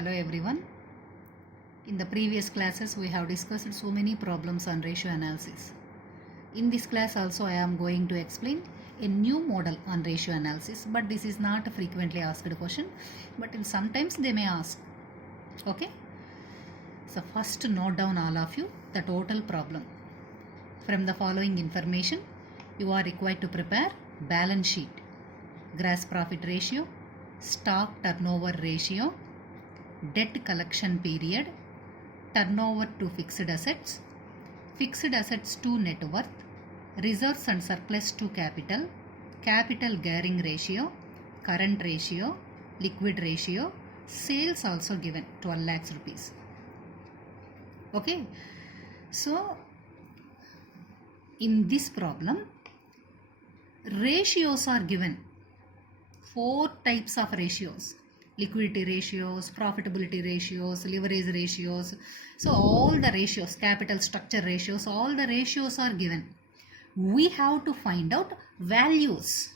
Hello everyone. In the previous classes we have discussed so many problems on ratio analysis. In this class also I am going to explain a new model on ratio analysis, but this is not a frequently asked question, but sometimes they may ask. Okay. So first note down all of you the total problem. From the following information you are required to prepare balance sheet, gross profit ratio, stock turnover ratio, debt collection period, turnover to fixed assets to net worth, reserves and surplus to capital, capital gearing ratio, current ratio, liquid ratio, sales also given 12 lakhs rupees. Okay, so in this problem ratios are given, 4 types of ratios: liquidity ratios, profitability ratios, leverage ratios. So all the ratios, capital structure ratios, all the ratios are given. We have to find out values.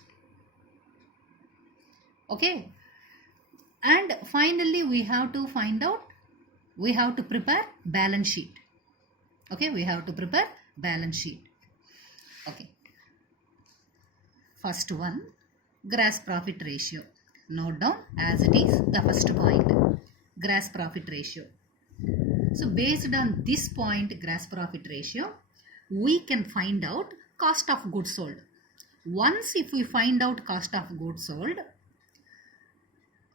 Okay. And finally we have to prepare balance sheet. Okay, we have to prepare balance sheet. Okay. First one, gross profit ratio. Note down as it is the first point, gross profit ratio. So based on this point, gross profit ratio, we can find out cost of goods sold. Once if we find out cost of goods sold,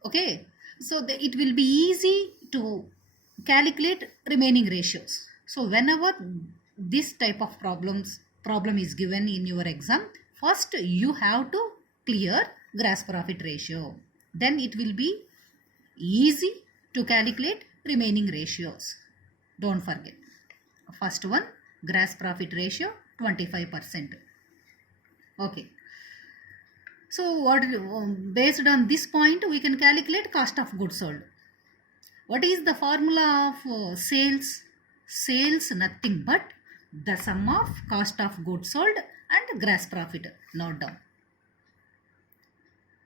okay, so it will be easy to calculate remaining ratios. So whenever this type of problem is given in your exam, first you have to clear gross profit ratio. Then it will be easy to calculate remaining ratios. Don't forget. First one, gross profit ratio 25%. Okay. So based on this point we can calculate cost of goods sold. What is the formula of sales? Sales nothing but the sum of cost of goods sold and gross profit. Note down.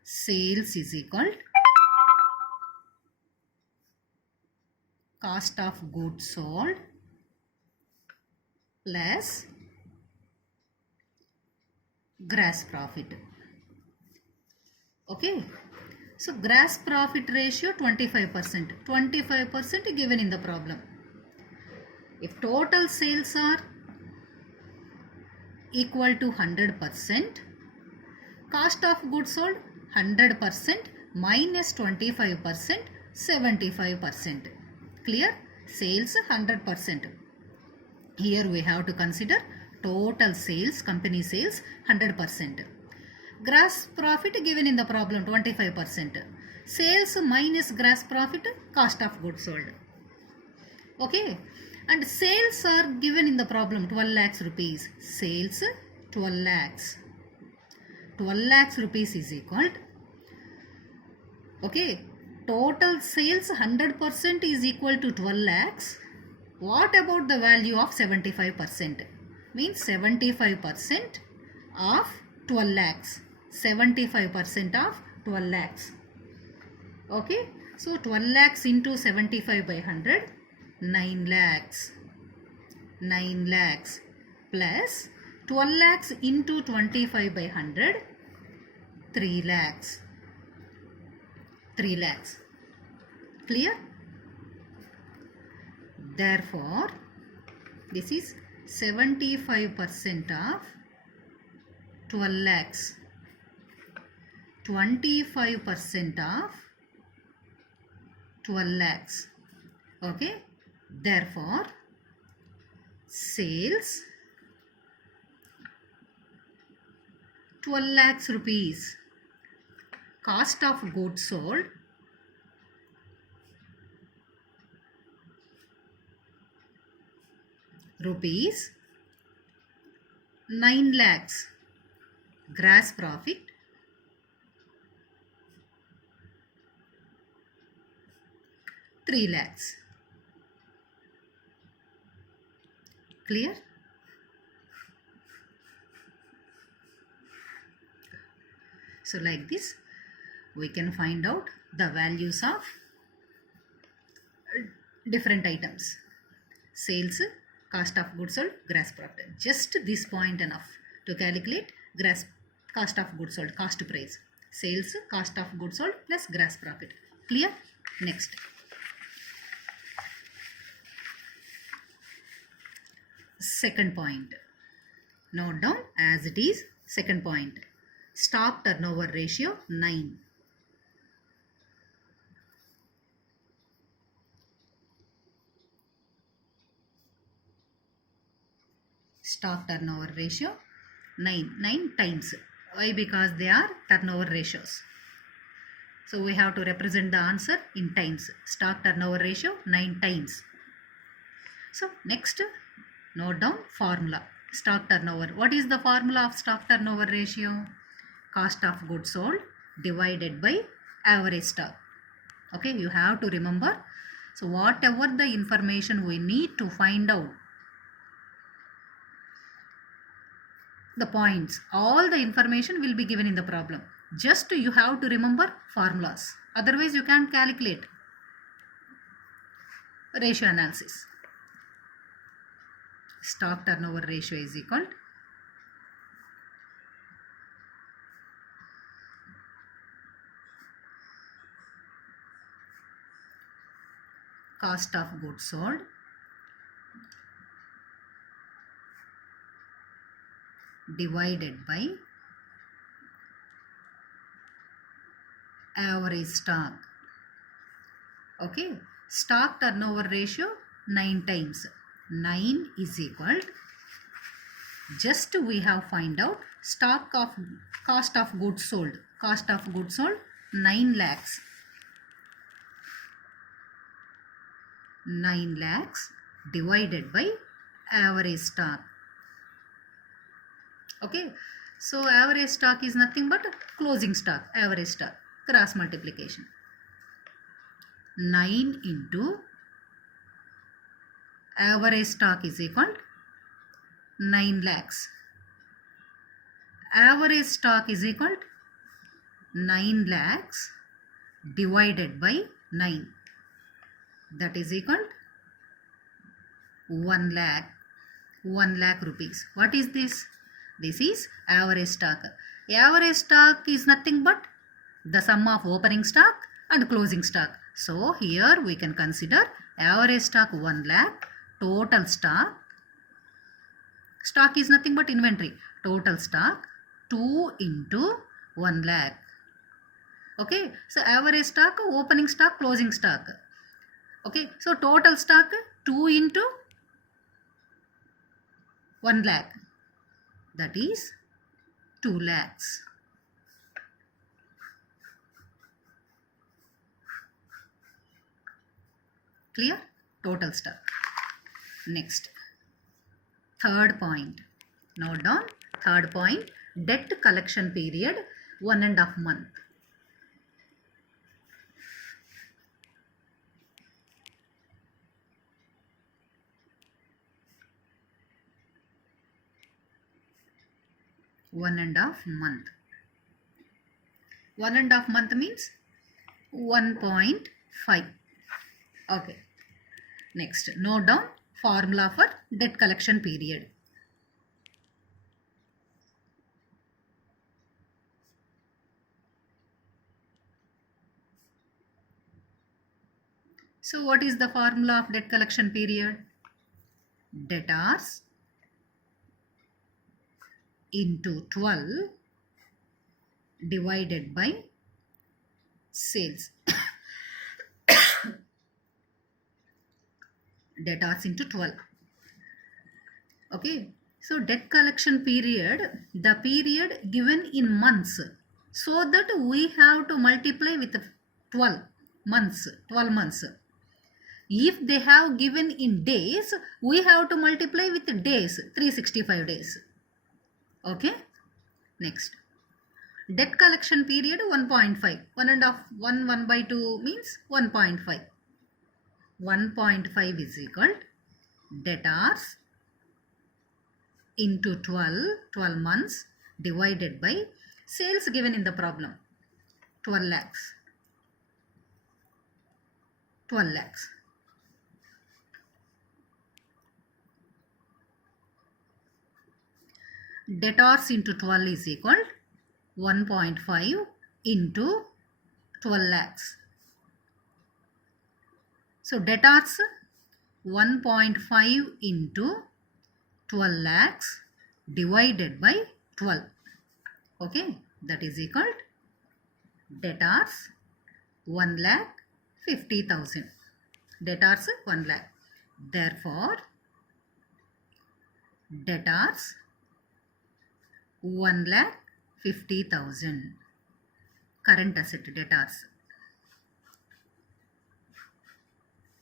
Sales is equal to cost of goods sold plus gross profit. Okay. So gross profit ratio 25%. 25% given in the problem. If total sales are equal to 100%, cost of goods sold 100% minus 25%, 75%. Clear? Sales 100%. Here we have to consider total sales, company sales 100%. Gross profit given in the problem 25%. Sales minus gross profit, cost of goods sold. Okay. And sales are given in the problem 12 lakhs rupees. Sales 12 lakhs. 12 lakhs rupees is equal to, okay, total sales 100% is equal to 12 lakhs. What about the value of 75%? Means 75% of 12 lakhs. 75% of 12 lakhs. Okay. So 12 lakhs into 75 by 100, 9 lakhs. 9 lakhs plus 12 lakhs into 25 by 100, 3 lakhs. 3 lakhs. Clear? Therefore, this is 75% of 12 lakhs. 25% of 12 lakhs. Okay? Therefore, sales 12 lakhs rupees. Cost of goods sold rupees 9 lakhs. Gross profit 3 lakhs. Clear? So like this we can find out the values of different items. Sales, cost of goods sold, gross profit. Just this point enough to calculate cost of goods sold, cost price. Sales, cost of goods sold plus gross profit. Clear? Next. Second point. Note down as it is. Second point. Stock turnover ratio 9. Stock turnover ratio 9 times. Why? Because they are turnover ratios. So we have to represent the answer in times. Stock turnover ratio 9 times. So next, note down formula. Stock turnover. What is the formula of stock turnover ratio? Cost of goods sold divided by average stock. Okay, you have to remember. So whatever the information we need to find out, the points, all the information will be given in the problem. Just you have to remember formulas. Otherwise you can't calculate ratio analysis. Stock turnover ratio is equal cost of goods sold divided by average stock. Okay, stock turnover ratio 9 times. 9 is equal, just we have find out cost of goods sold. Cost of goods sold 9 lakhs. 9 lakhs divided by average stock. Okay, so average stock is nothing but closing stock, average stock, cross multiplication. 9 into average stock is equal 9 lakhs. Average stock is equal 9 lakhs divided by 9. That is equal 1 lakh. 1 lakh rupees. What is this? This is average stock. Average stock is nothing but the sum of opening stock and closing stock. So here we can consider average stock 1 lakh, total stock. Stock is nothing but inventory. Total stock 2 into 1 lakh. Okay, so average stock, opening stock, closing stock. Okay, so total stock 2 into 1 lakh. That is 2 lakhs. Clear? Total stock. Next, third point. Note down. Third point, debt collection period 1.5 month. One and a half month. 1.5 month means 1.5. Okay. Next, note down formula for debt collection period. So what is the formula of debt collection period? Debtors into 12 divided by sales. Debtors into 12. Okay, so debt collection period, the period given in months, so that we have to multiply with 12 months. 12 months. If they have given in days, we have to multiply with days, 365 days. Okay, next, debt collection period 1.5. 1 by 2 means 1.5. 1.5 is equal debtors into 12 months divided by sales given in the problem, 12 lakhs. 12 lakhs. debtors into 12 is equal 1.5 into 12 lakhs. So debtors 1.5 into 12 lakhs divided by 12. Okay, that is equal to debtors 1,50,000. Debtors 1 lakh. Therefore, debtors 1,50,000. Current asset debtors.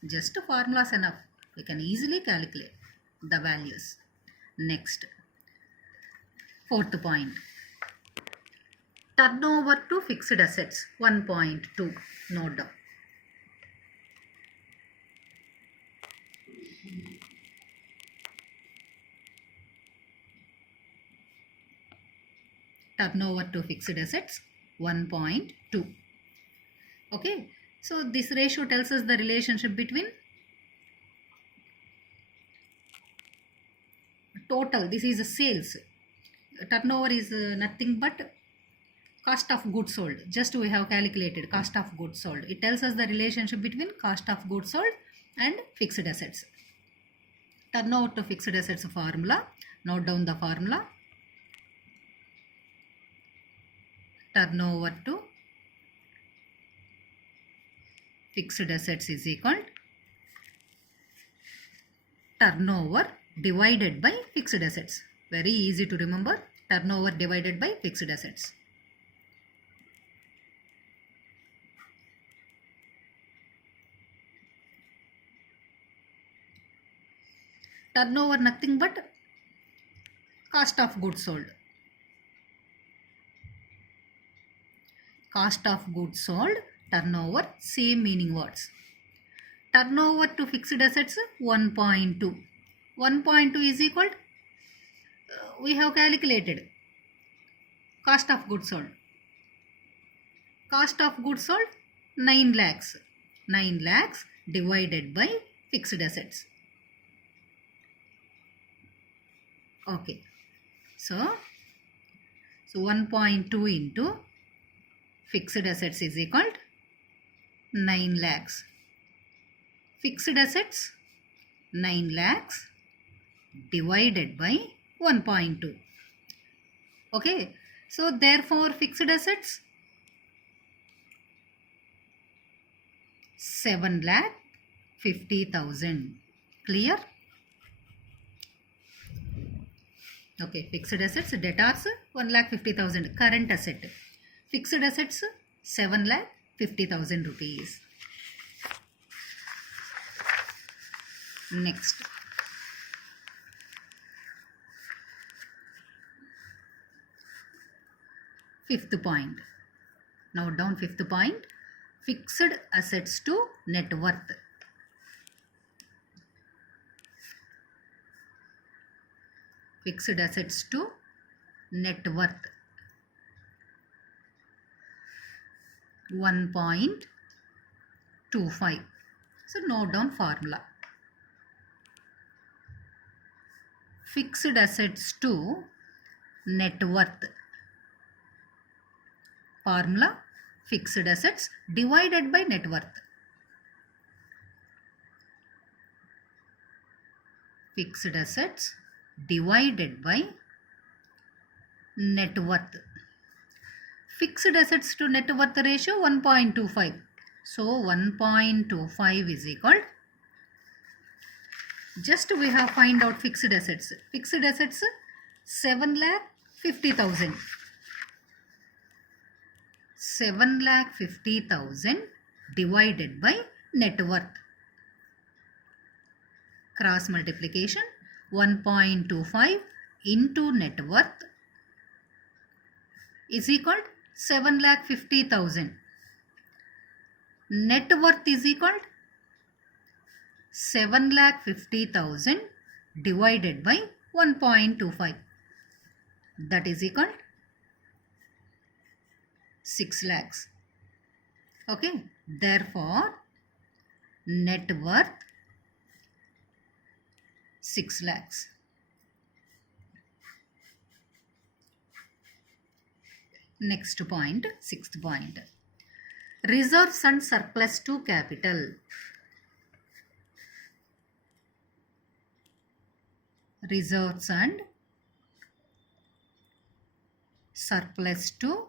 Just formulas enough. We can easily calculate the values. Next, fourth point. Turnover to fixed assets 1.2. Note down. Turnover to fixed assets 1.2. Okay, so this ratio tells us the relationship between total. This is a sales. Turnover is nothing but cost of goods sold. Just we have calculated cost of goods sold. It tells us the relationship between cost of goods sold and fixed assets. Turnover to fixed assets formula. Note down the formula. Turnover to fixed assets is equal to turnover divided by fixed assets. Very easy to remember. Turnover divided by fixed assets. Turnover nothing but cost of goods sold. Cost of goods sold, turnover, same meaning words. Turnover to fixed assets 1.2. 1.2 is equal to, we have calculated cost of goods sold. Cost of goods sold 9 lakhs. 9 lakhs divided by fixed assets. Okay. So 1.2 into fixed assets is equal to 9 lakhs. Fixed assets 9 lakhs divided by 1.2. Okay. So therefore fixed assets 7,50,000. Clear? Okay, fixed assets, debtors 1,50,000. Current asset. Fixed assets 7,50,000 rupees. Next. Fifth point. Now down fifth point. Fixed assets to net worth. Fixed assets to net worth 1.25. So note down formula. Fixed assets to net worth. Formula fixed assets divided by net worth. Fixed assets divided by net worth. Fixed assets to net worth ratio 1.25. So 1.25 is equal. Just we have find out fixed assets. Fixed assets 7,50,000. 7,50,000 divided by net worth. Cross multiplication 1.25 into net worth is equal to 7,50,000. Net worth is equal to 7,50,000 divided by 1.25. That is equal to 6 lakhs. Okay. Therefore, net worth 6 lakhs. Next point, sixth point. Reserves and surplus to capital. Reserves and surplus to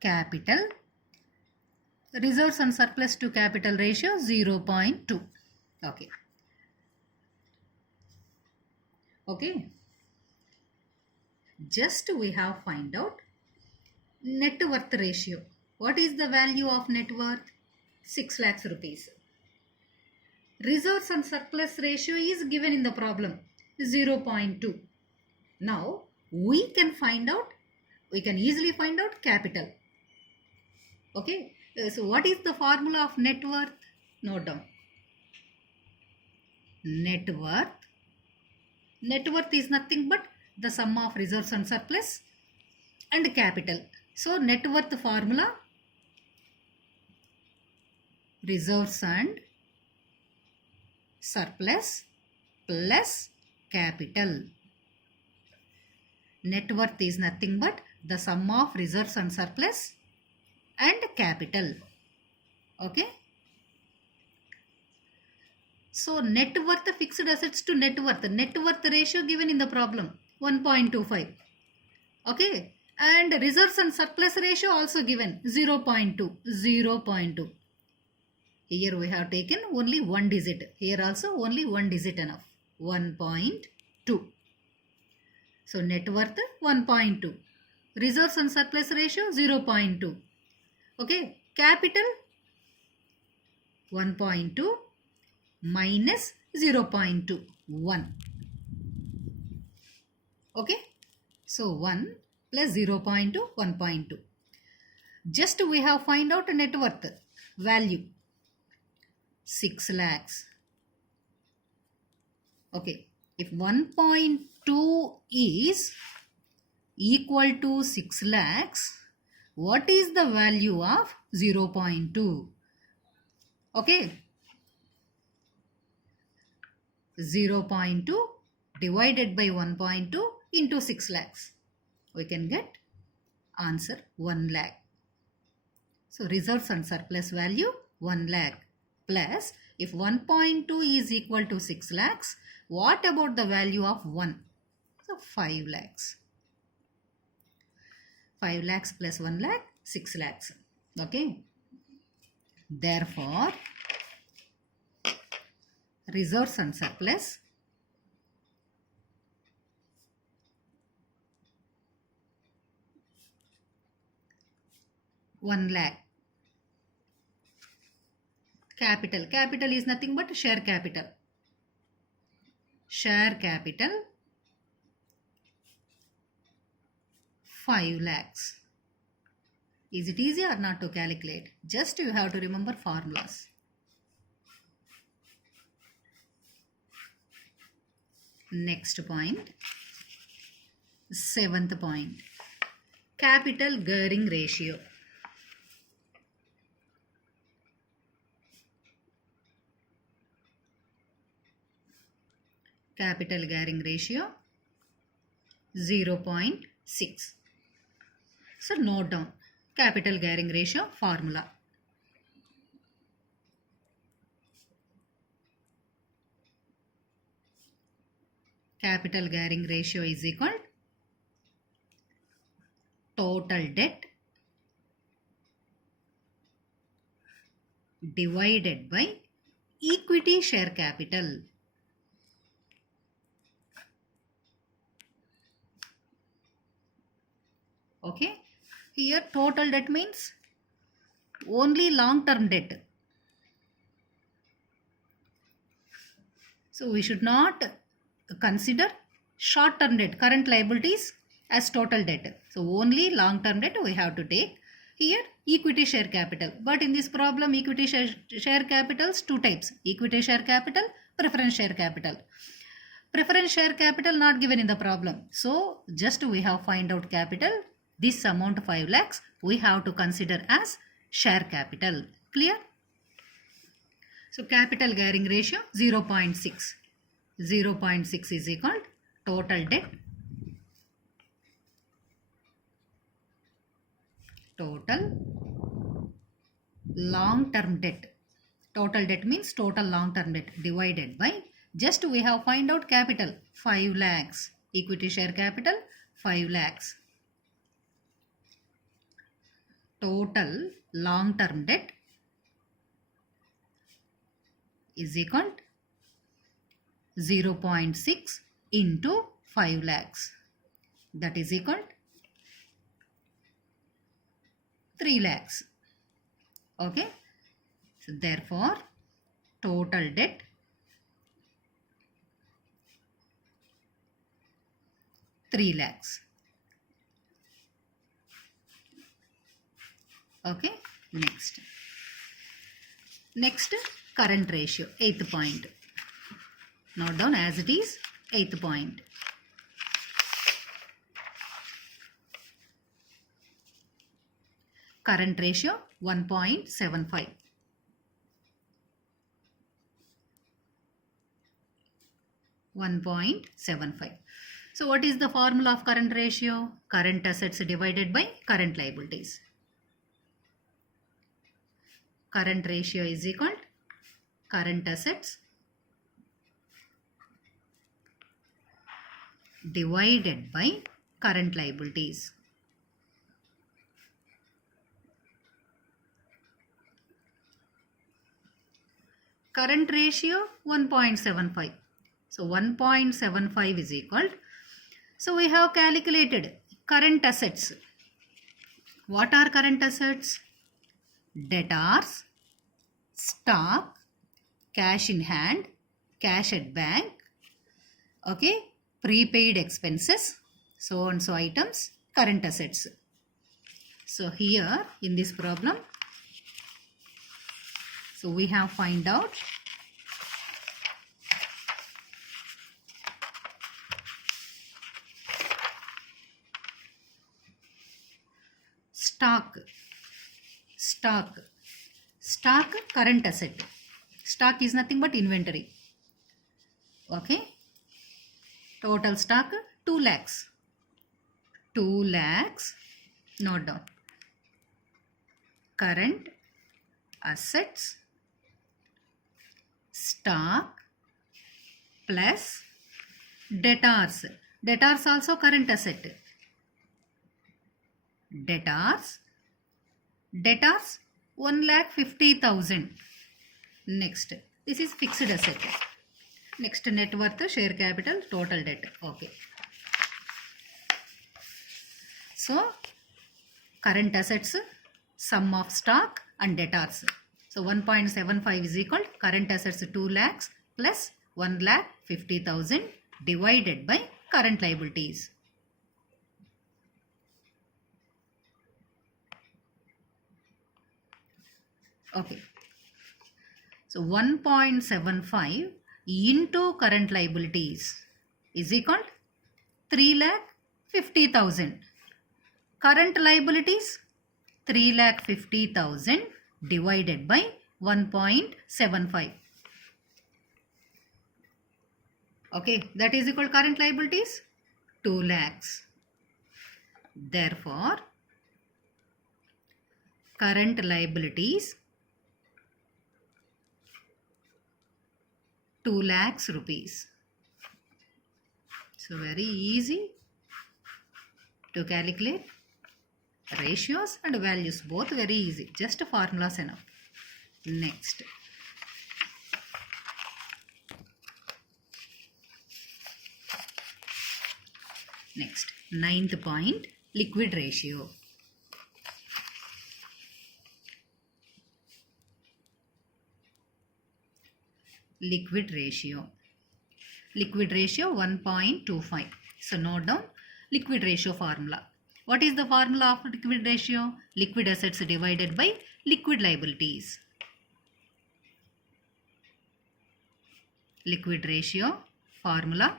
capital. Reserves and surplus to capital ratio 0.2. Okay. Okay. Just we have find out net worth ratio. What is the value of net worth? 6 lakhs rupees. Reserves and surplus ratio is given in the problem 0.2. Now we can easily find out capital. Okay. So what is the formula of net worth? Note down. Net worth is nothing but the sum of reserves and surplus and capital. So net worth formula, reserves and surplus plus capital. Net worth is nothing but the sum of reserves and surplus and capital. Okay. So net worth, fixed assets to net worth ratio given in the problem 1.25. Okay. And reserves and surplus ratio also given 0.2. Here we have taken only one digit. Here also only one digit enough. 1.2. So net worth 1.2. Reserves and surplus ratio 0.2. Okay. Capital 1.2 minus 0.2. 1. Okay. So 1 plus 0.2, 1.2. Just we have find out net worth value 6 lakhs. Okay. If 1.2 is equal to 6 lakhs, what is the value of 0.2? Okay. 0.2 divided by 1.2 into 6 lakhs. We can get answer 1 lakh. So reserves and surplus value 1 lakh plus if 1.2 is equal to 6 lakhs, what about the value of 1? So 5 lakhs. 5 lakhs plus 1 lakh, 6 lakhs. Okay. Therefore, reserves and surplus ₹1 lakh. Capital. Capital is nothing but share capital. Share capital 5 lakhs. Is it easy or not to calculate? Just you have to remember formulas. Next point. 7th point. Capital gearing ratio. Capital gearing ratio 0.6. So note down capital gearing ratio formula. Capital gearing ratio is equal total debt divided by equity share capital. Okay. Here total debt means only long-term debt. So we should not consider short-term debt, current liabilities as total debt. So only long-term debt we have to take. Here equity share capital. But in this problem equity share capitals two types. Equity share capital, preference share capital. Preference share capital not given in the problem. So just we have find out capital. This amount 5 lakhs we have to consider as share capital. Clear? So capital gearing ratio 0.6. 0.6 is equal to total debt total long term debt. Total debt means total long term debt divided by, just we have find out capital 5 lakhs, equity share capital 5 lakhs. Total long term debt is equal to 0.6 into 5 lakhs, that is equal to 3 lakhs. Okay, so therefore total debt $3 lakhs. Okay, next current ratio, 8th point. Note down as it is, 8th point. Current ratio 1.75. So what is the formula of current ratio? Current assets divided by current liabilities. Current ratio is equal to current assets divided by current liabilities. Current ratio 1.75. So 1.75 is equal. So we have calculated current assets. What are current assets? Debtors, stock, cash in hand, cash at bank, okay, prepaid expenses, so and so items, current assets. So here in this problem, so we have find out stock current asset. Stock is nothing but inventory. Okay, total stock 2 lakhs. 2 lakhs, note down. Current assets stock plus debtors. Debtors also current asset. Debtors 1,50,000. Next, this is fixed asset. Next, net worth, share capital, total debt. Okay. So current assets, sum of stock and debtors. So 1.75 is equal to current assets 2 lakhs plus 1,50,000 divided by current liabilities. Okay. So 1.75 into current liabilities is equal to 3,50,000. Current liabilities 3,50,000 divided by 1.75. Okay, that is equal to current liabilities 2 lakhs. Therefore, current liabilities 2 lakhs rupees. So very easy to calculate ratios and values, both very easy, just formulas enough. Next, ninth point, liquid ratio. Liquid ratio 1.25. So note down liquid ratio formula. What is the formula of liquid ratio? Liquid assets divided by liquid liabilities. Liquid ratio formula,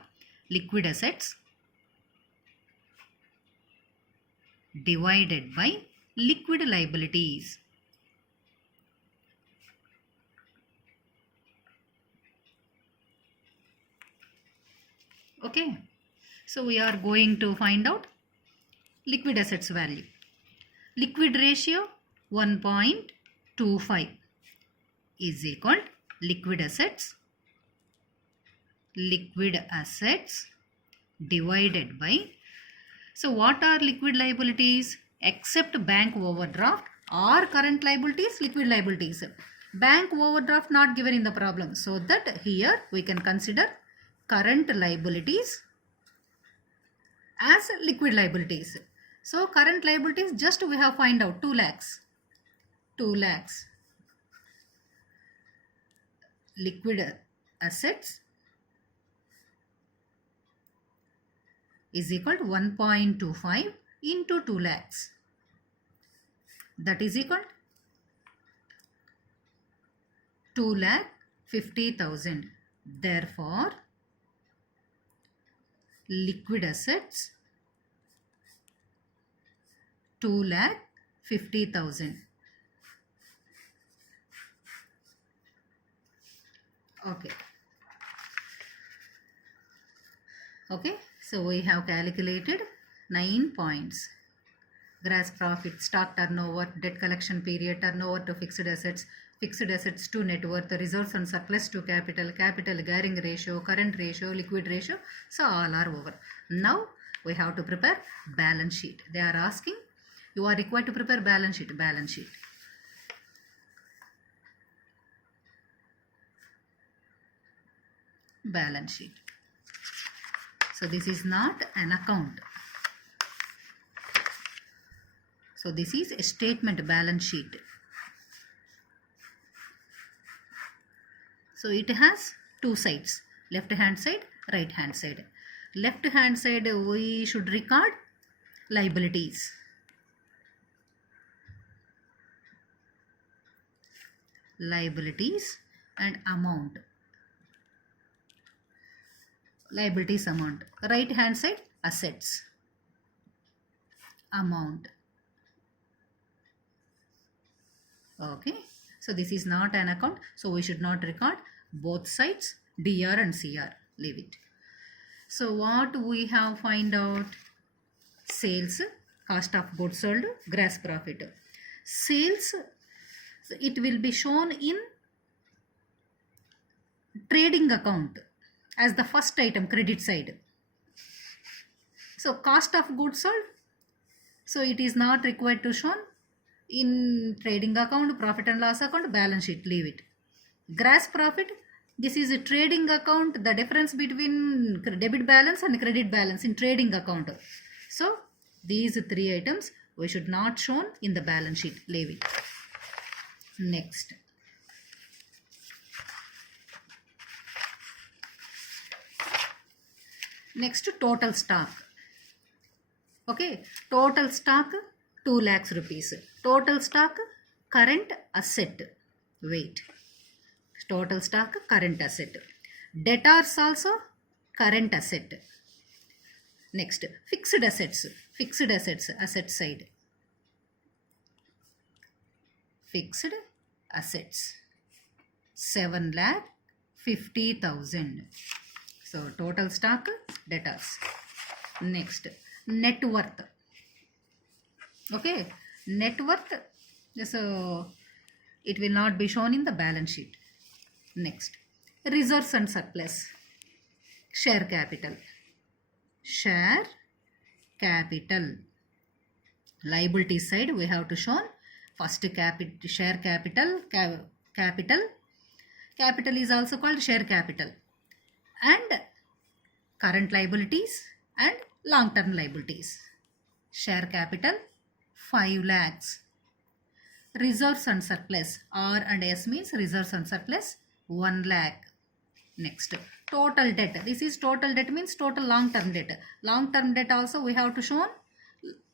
liquid assets divided by liquid liabilities. Okay, so we are going to find out liquid assets value. Liquid ratio 1.25 is equal to liquid assets divided by, so what are liquid liabilities? Except bank overdraft or current liabilities, liquid liabilities. Bank overdraft not given in the problem, so that here we can consider current liabilities as liquid liabilities. So current liabilities, just we have find out 2 lakhs. 2 lakhs. Liquid assets is equal to 1.25 into 2 lakhs. That is equal to 2,50,000. Therefore, liquid assets 2,50,000. Okay, so we have calculated 9 points. Gross profit, stock turnover, debt collection period, turnover to fixed assets to net worth, reserves and surplus to capital, capital gearing ratio, current ratio, liquid ratio. So all are over. Now we have to prepare balance sheet. They are asking, you are required to prepare balance sheet. So this is not an account. So this is a statement balance sheet. So it has 2 sides, left hand side, right hand side. Left hand side we should record liabilities. Liabilities and amount. Liabilities amount. Right hand side assets. Amount. Okay. So this is not an account. So we should not record both sides, DR and CR. Leave it. So what we have find out? Sales, cost of goods sold, gross profit. Sales, it will be shown in trading account as the first item, credit side. So cost of goods sold, so it is not required to shown in trading account, profit and loss account, balance sheet, leave it. Gross profit, this is a trading account, the difference between debit balance and credit balance in trading account. So these 3 items we should not shown in the balance sheet, leave it. Next. Next, total stock. Okay, total stock 2 lakhs rupees. Total stock current asset. Wait. Total stock current asset. Debtors also current asset. Next, fixed assets. Fixed assets, asset side. Fixed assets 7,50,000. So total stock, debtors. Next, net worth. Okay, net worth, so it will not be shown in the balance sheet. Next, reserves and surplus. Share capital. Share capital. Liability side we have to show first share capital. Capital is also called share capital. And current liabilities and long-term liabilities. Share capital 5 lakhs. Reserves and surplus, R and S means reserves and surplus 1 lakh. Next, total debt. This is total debt means total long-term debt. Long-term debt also we have to show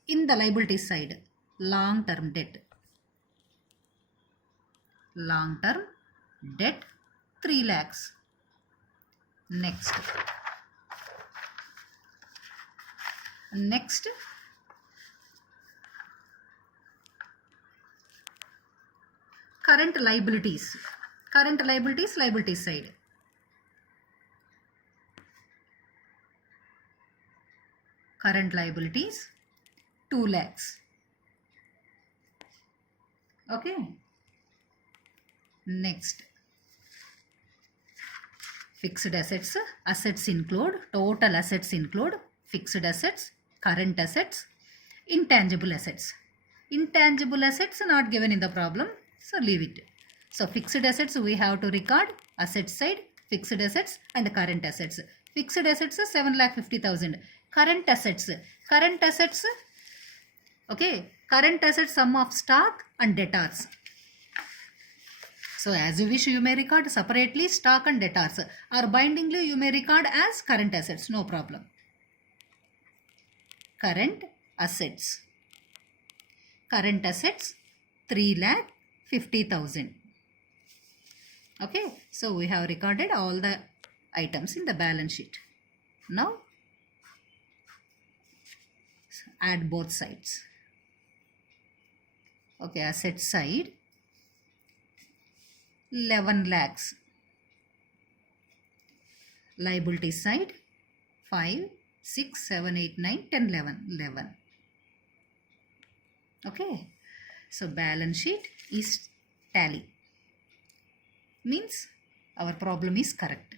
in the liability side. Long-term debt. Long-term debt 3 lakhs. Next, current liabilities. Current liabilities, liability side. Current liabilities 2 lakhs. Okay. Next, fixed assets. Assets include, total assets include fixed assets, current assets, intangible assets. Intangible assets are not given in the problem, so leave it. So fixed assets we have to record asset side, fixed assets and current assets. Fixed assets 7,50,000. Current assets, okay, current assets sum of stock and debtors. So as you wish, you may record separately stock and debtors, or bindingly you may record as current assets, no problem. Current assets. Current assets 3,50,000. Okay, so we have recorded all the items in the balance sheet. Now add both sides. Okay, asset side 11 lakhs. Liability side 5, 6, 7, 8, 9, 10, 11. Okay, so balance sheet is tally. Means our problem is correct.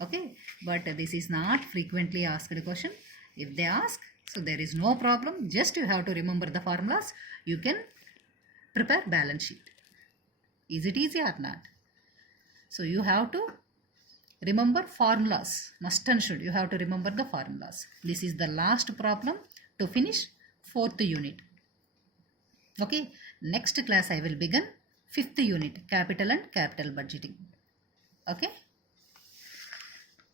Okay, but this is not frequently asked question. If they ask, so there is no problem. Just you have to remember the formulas. You can prepare balance sheet. Is it easy or not? So you have to remember formulas. Must and should. You have to remember the formulas. This is the last problem to finish 4th unit. Okay, next class I will begin 5th unit, capital and capital budgeting. Okay.